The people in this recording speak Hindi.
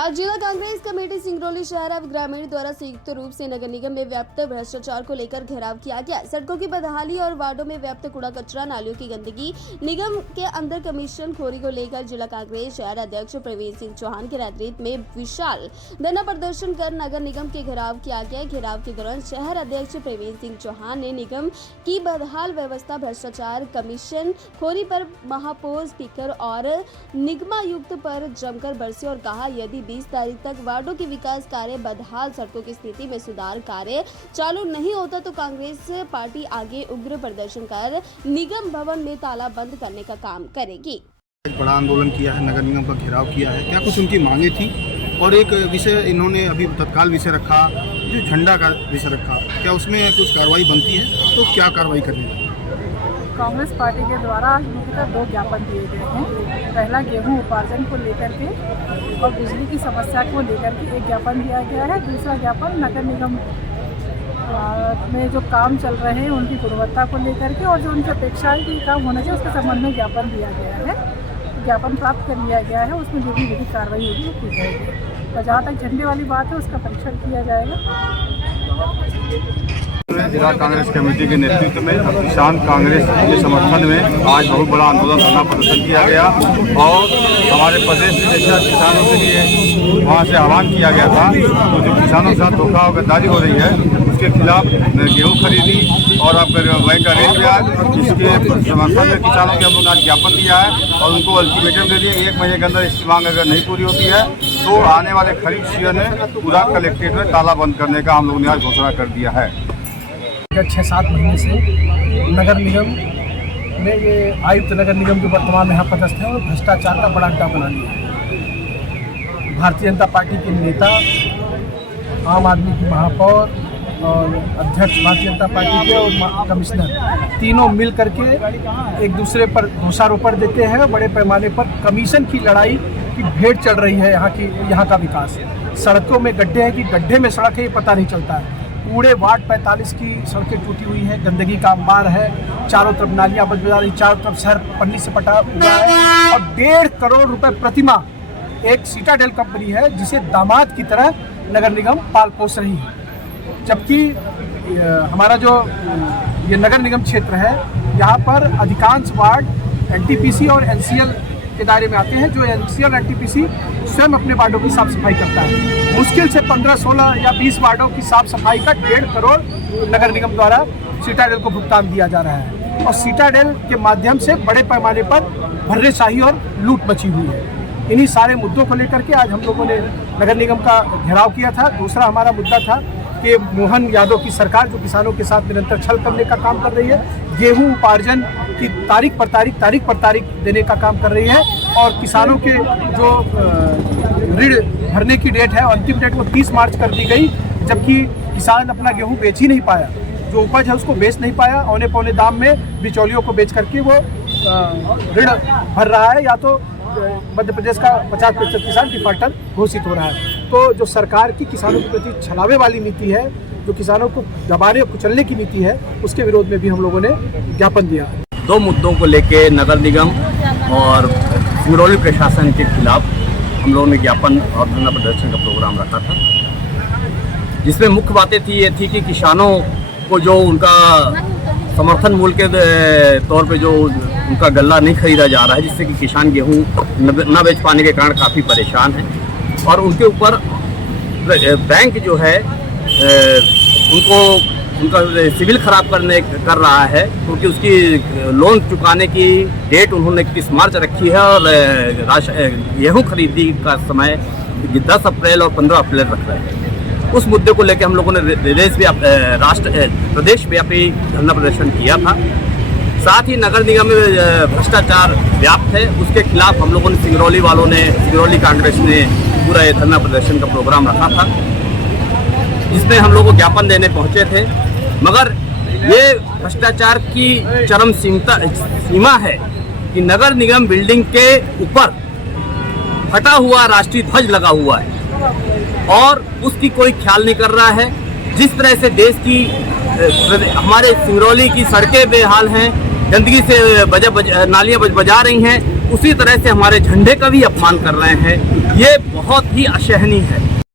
आज जिला कांग्रेस कमेटी सिंगरौली शहर अब ग्रामीण द्वारा संयुक्त रूप से नगर निगम में व्याप्त भ्रष्टाचार को लेकर घेराव किया गया। सड़कों की बदहाली और वार्डों में व्याप्त कूड़ा कचरा, नालियों की गंदगी, निगम के अंदर कमीशन खोरी को लेकर जिला कांग्रेस शहर अध्यक्ष प्रवीण सिंह चौहान के नेतृत्व में विशाल धरना प्रदर्शन कर नगर निगम के घेराव किया गया। घेराव के दौरान शहर अध्यक्ष प्रवीण सिंह चौहान ने निगम की बदहाल व्यवस्था, भ्रष्टाचार, कमीशन खोरी पर महापौर, स्पीकर और निगमायुक्त पर जमकर बरसे और कहा, यदि 20 तारीख तक वार्डों के विकास कार्य, बदहाल सड़कों की स्थिति में सुधार कार्य चालू नहीं होता तो कांग्रेस पार्टी आगे उग्र प्रदर्शन कर निगम भवन में ताला बंद करने का काम करेगी। एक बड़ा आंदोलन किया है, नगर निगम का घेराव किया है। क्या कुछ उनकी मांगे थी? और एक विषय इन्होंने अभी तत्काल विषय रखा, जो झंडा का विषय रखा, क्या उसमें कुछ कार्रवाई बनती है? तो क्या कार्रवाई करनी है? कांग्रेस पार्टी के द्वारा मुख्यतः 2 ज्ञापन दिए गए हैं। पहला गेहूं उपार्जन को लेकर के और बिजली की समस्या को लेकर के एक ज्ञापन दिया गया है। दूसरा ज्ञापन नगर निगम में जो काम चल रहे हैं उनकी गुणवत्ता को लेकर के और जो उनकी अपेक्षा है कि काम होना चाहिए उसके संबंध में ज्ञापन दिया गया है। ज्ञापन प्राप्त कर लिया गया है, उसमें जो भी विधिक कार्रवाई होगी वो की जाएगी। और जहाँ तक झंडे वाली बात है उसका परीक्षण किया जाएगा। जिला कांग्रेस कमेटी के नेतृत्व में किसान कांग्रेस के समर्थन में आज बहुत बड़ा आंदोलन करना प्रदर्शन किया गया और हमारे प्रदेश में जैसा किसानों के लिए वहाँ से आह्वान किया गया था, तो जो किसानों के साथ धोखा और गद्दारी हो रही है उसके खिलाफ गेहूँ खरीदी और अब बैंक का रेट ब्याज, इसके समर्थन में किसानों के हम लोग आज ज्ञापन दिया है और उनको अल्टीमेटम दे दिए 1 महीने के अंदर इसकी मांग अगर नहीं पूरी होती है तो आने वाले खरीफ सीजन में पूरा कलेक्ट्रेट में ताला बंद करने का हम लोगों ने आज घोषणा कर दिया है। 6-7 महीने से नगर निगम में ये आयुक्त नगर निगम जो वर्तमान में यहाँ पदस्थ है और भ्रष्टाचार का बड़ा अड्डा बना लिया है। भारतीय जनता पार्टी के नेता, आम आदमी की महापौर और अध्यक्ष भारतीय जनता पार्टी के और कमिश्नर तीनों मिल करके एक दूसरे पर दोषारोपण देते हैं। बड़े पैमाने पर कमीशन की लड़ाई की भेंट चल रही है। यहाँ का विकास, सड़कों में गड्ढे हैं कि गड्ढे में सड़क है ये पता नहीं चलता है। पूरे वार्ड 45 की सड़कें टूटी हुई हैं, गंदगी का अंबार है, चारों तरफ नालियाँ बजा रही, चारों तरफ शहर पन्नी से पटा हुआ है और 1.5 करोड़ रुपए प्रतिमाह एक सीटाडेल कंपनी है जिसे दामाद की तरह नगर निगम पाल पोस रही है। जबकि हमारा जो ये नगर निगम क्षेत्र है यहाँ पर अधिकांश वार्ड एनटीपीसी और एनसीएल के दायरे में आते हैं। जो एनसीएल एनटीपीसी स्वयं अपने वार्डों की साफ सफाई करता है। मुश्किल से 15, 16 या 20 वार्डों की साफ सफाई का 1.5 करोड़ नगर निगम द्वारा सीटाडेल को भुगतान दिया जा रहा है और सीटाडेल के माध्यम से बड़े पैमाने पर भर्रेशाही और लूट मची हुई है। इन्हीं सारे मुद्दों को लेकर के आज हम लोगों ने नगर निगम का घेराव किया था। दूसरा हमारा मुद्दा था कि मोहन यादव की सरकार जो किसानों के साथ निरंतर छल करने का काम कर रही है, गेहूं उपार्जन की तारीख पर तारीख देने का काम कर रही है और किसानों के जो ऋण भरने की डेट है, अंतिम डेट वो 30 मार्च कर दी गई, जबकि किसान अपना गेहूं बेच ही नहीं पाया। जो उपज है उसको बेच नहीं पाया, औने पौने दाम में बिचौलियों को बेच करके वो ऋण भर रहा है या तो मध्य प्रदेश का 50% किसान डिफाल्टर घोषित हो रहा है। तो जो सरकार की किसानों के प्रति छलावे वाली नीति है, जो किसानों को दबाने और कुचलने की नीति है, उसके विरोध में भी हम लोगों ने ज्ञापन दिया। 2 मुद्दों को लेके नगर निगम और सिंगरौली प्रशासन के खिलाफ हम लोगों ने ज्ञापन और धरना प्रदर्शन का प्रोग्राम रखा था, जिसमें मुख्य बातें ये थी कि किसानों को जो उनका समर्थन मूल्य के तौर पे जो उनका गल्ला नहीं खरीदा जा रहा है, जिससे कि किसान गेहूं न बेच पाने के कारण काफ़ी परेशान हैं और उनके ऊपर बैंक जो है उनका सिविल खराब कर रहा है, क्योंकि उसकी लोन चुकाने की डेट उन्होंने 30 मार्च रखी है और गेहूं खरीदी का समय 10 अप्रैल और 15 अप्रैल रख रहे हैं। उस मुद्दे को लेकर हम लोगों ने प्रदेश व्यापी धरना प्रदर्शन किया था। साथ ही नगर निगम में भ्रष्टाचार व्याप्त है, उसके खिलाफ हम लोगों ने सिंगरौली कांग्रेस ने पूरा ये धरना प्रदर्शन का प्रोग्राम रखा था, जिसमें हम लोग को ज्ञापन देने पहुंचे थे। मगर ये भ्रष्टाचार की चरम सीमा है कि नगर निगम बिल्डिंग के ऊपर फटा हुआ राष्ट्रीय ध्वज लगा हुआ है और उसकी कोई ख्याल नहीं कर रहा है। जिस तरह से देश की हमारे सिंगरौली की सड़कें बेहाल हैं, गंदगी से नालियां बजा रही हैं, उसी तरह से हमारे झंडे का भी अपमान कर रहे हैं। ये बहुत ही असहनीय है।